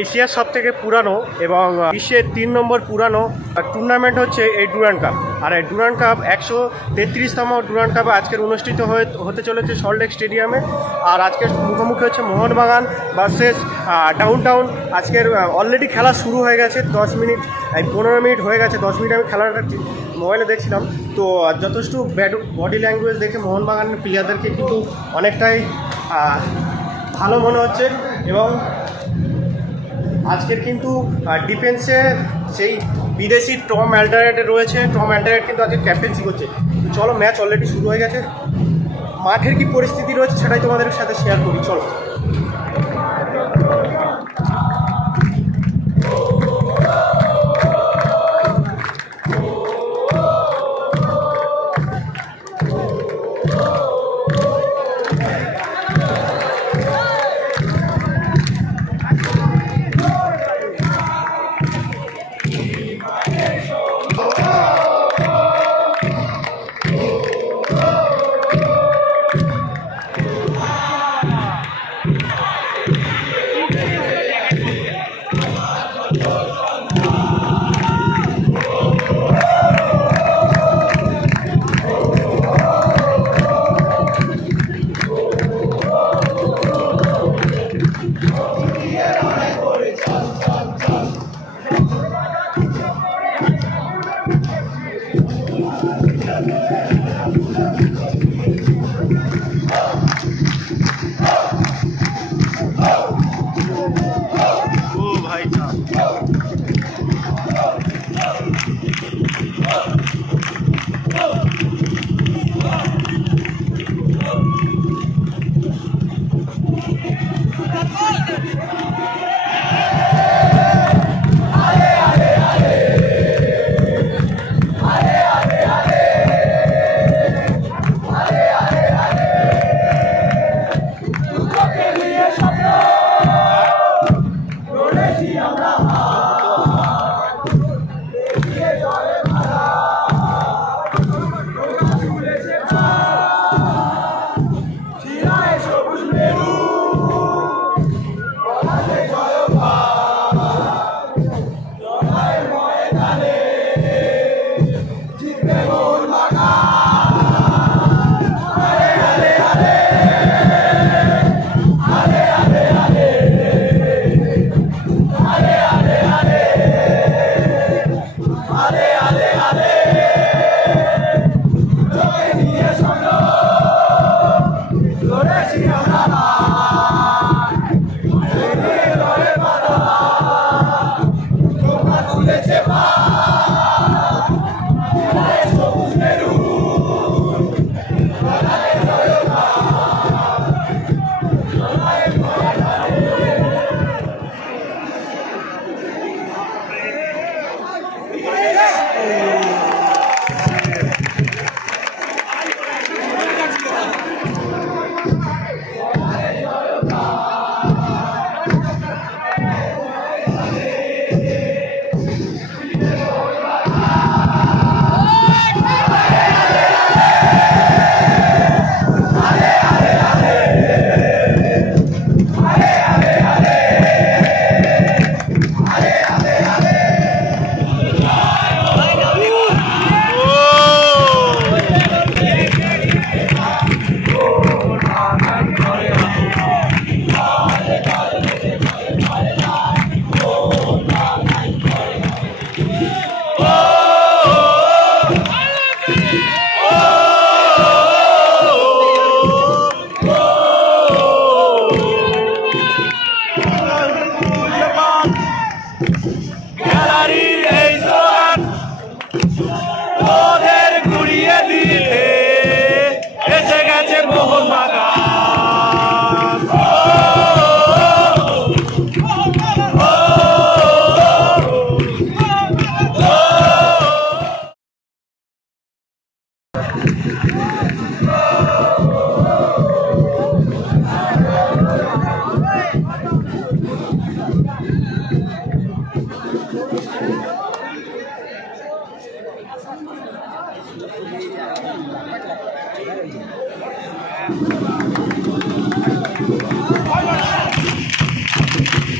এশিয়ার সবথেকে পুরানো এবং বিশ্বের 3 নম্বর পুরানো টুর্নামেন্ট হচ্ছে এই ডুরান্ড কাপ। আর এই ডুরান্ড কাপ 133তম ডুরান্ড কাপ আজকের অনুষ্ঠিত হতে চলেছে সল্টলেক স্টেডিয়ামে। আর আজকের মুখোমুখি হচ্ছে মোহনবাগান ভার্সেস ডাউন টাউন। আজকের অলরেডি খেলা শুরু হয়ে গেছে, 10 মিনিট 15 মিনিট হয়ে গেছে। 10 মিনিট আমি খেলাটা মোবাইলে দেখছিলাম, তো যথেষ্ট বডি ল্যাঙ্গুয়েজ দেখে মোহনবাগানের প্লেয়ারদেরকে কিন্তু অনেকটাই ভালো মনে হচ্ছে। এবং আজকের কিন্তু ডিফেন্সে সেই বিদেশি টম অ্যালডারেট রয়েছে। টম অ্যালডারেট কিন্তু আজকে ক্যাপ্টেন্সি করছে। চলো, ম্যাচ অলরেডি শুরু হয়ে গেছে, মাঠের কি পরিস্থিতি রয়েছে সেটাই তোমাদের সাথে শেয়ার করি। চলো।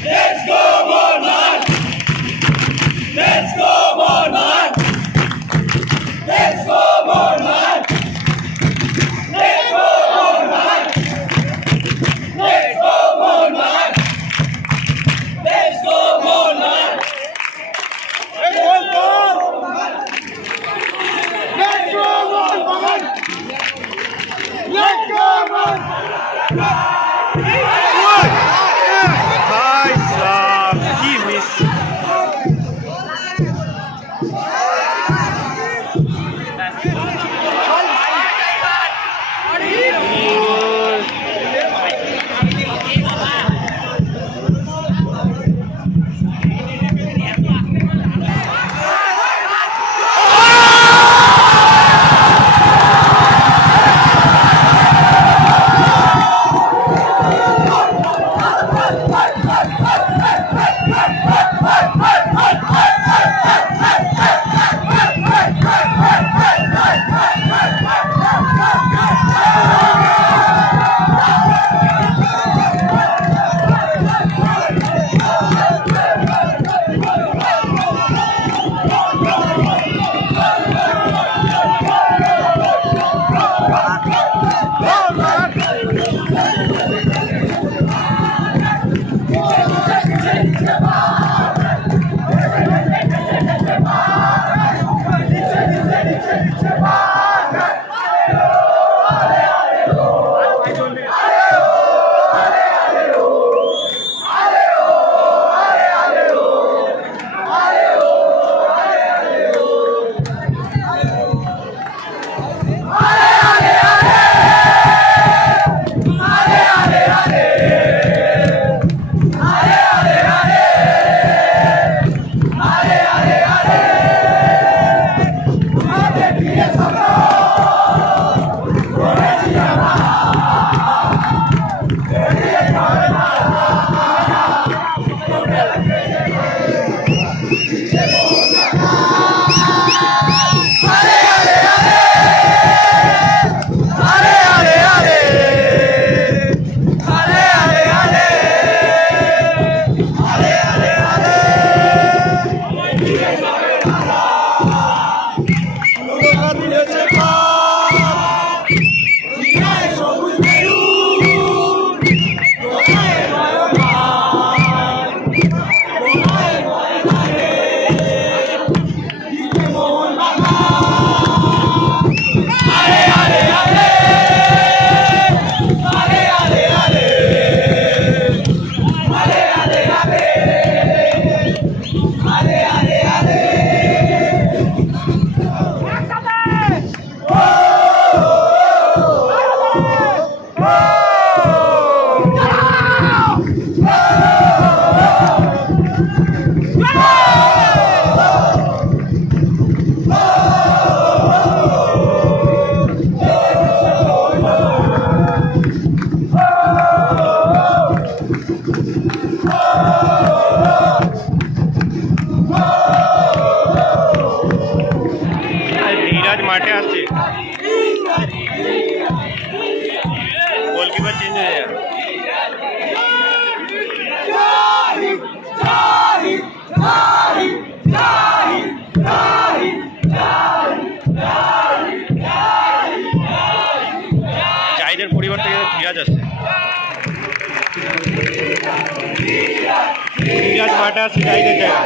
Let's go! गोलकीपर चेंज हो जाएगा। জাহিদের পরিবর্তে ধীরাজ আসছে। ধীরাজ মাঠে আসছে জাহিদের জায়গা।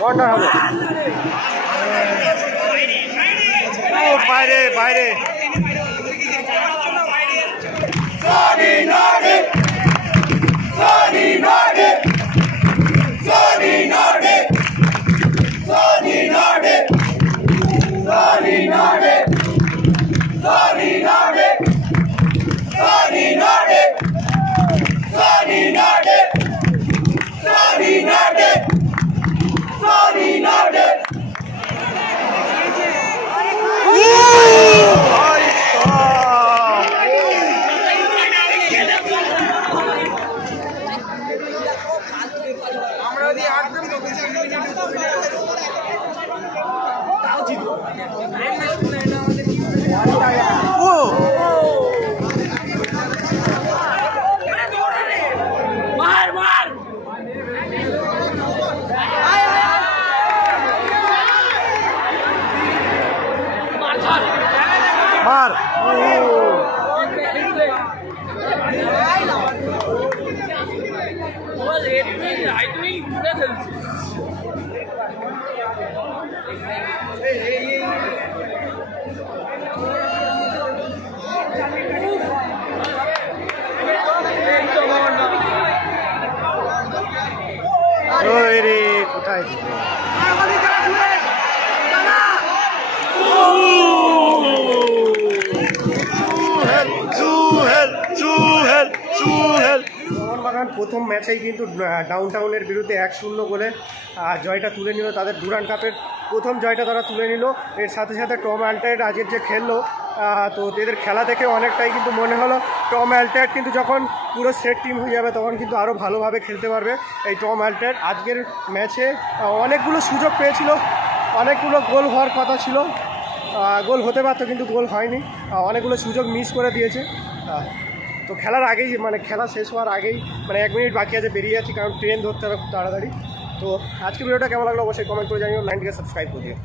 কর্নার হবে। বাইরে বাইরে मार रे কোথায় মোহনবাগান প্রথম ম্যাচেই কিন্তু ডাউনটাউনের বিরুদ্ধে 1-0 গোলে জয়টা তুলে নিল। তাদের ডুরান্ড কাপের প্রথম জয়টা তারা তুলে নিল। এর সাথে সাথে টম অ্যালটাইড আজকের যে খেললো, তো এদের খেলা দেখে অনেকটাই কিন্তু মনে হলো টম অ্যালটাইড কিন্তু যখন পুরো সেট টিম হয়ে যাবে তখন কিন্তু আরও ভালোভাবে খেলতে পারবে। এই টম অ্যালটাইড আজকের ম্যাচে অনেকগুলো সুযোগ পেয়েছিল, অনেকগুলো গোল হওয়ার কথা ছিল, গোল হতে পারতো কিন্তু গোল হয়নি, অনেকগুলো সুযোগ মিস করে দিয়েছে। তো খেলার আগেই মানে খেলা শেষ হওয়ার আগেই মানে 1 মিনিট বাকি আছে বেরিয়ে যাচ্ছি, কারণ ট্রেন ধরতে হবে খুব তাড়াতাড়ি। তো আজকে ভিডিওটা কেমন লাগলো অবশ্যই কমেন্ট করে জানিও, লাইনটিকে সাবস্ক্রাইব করে দিও।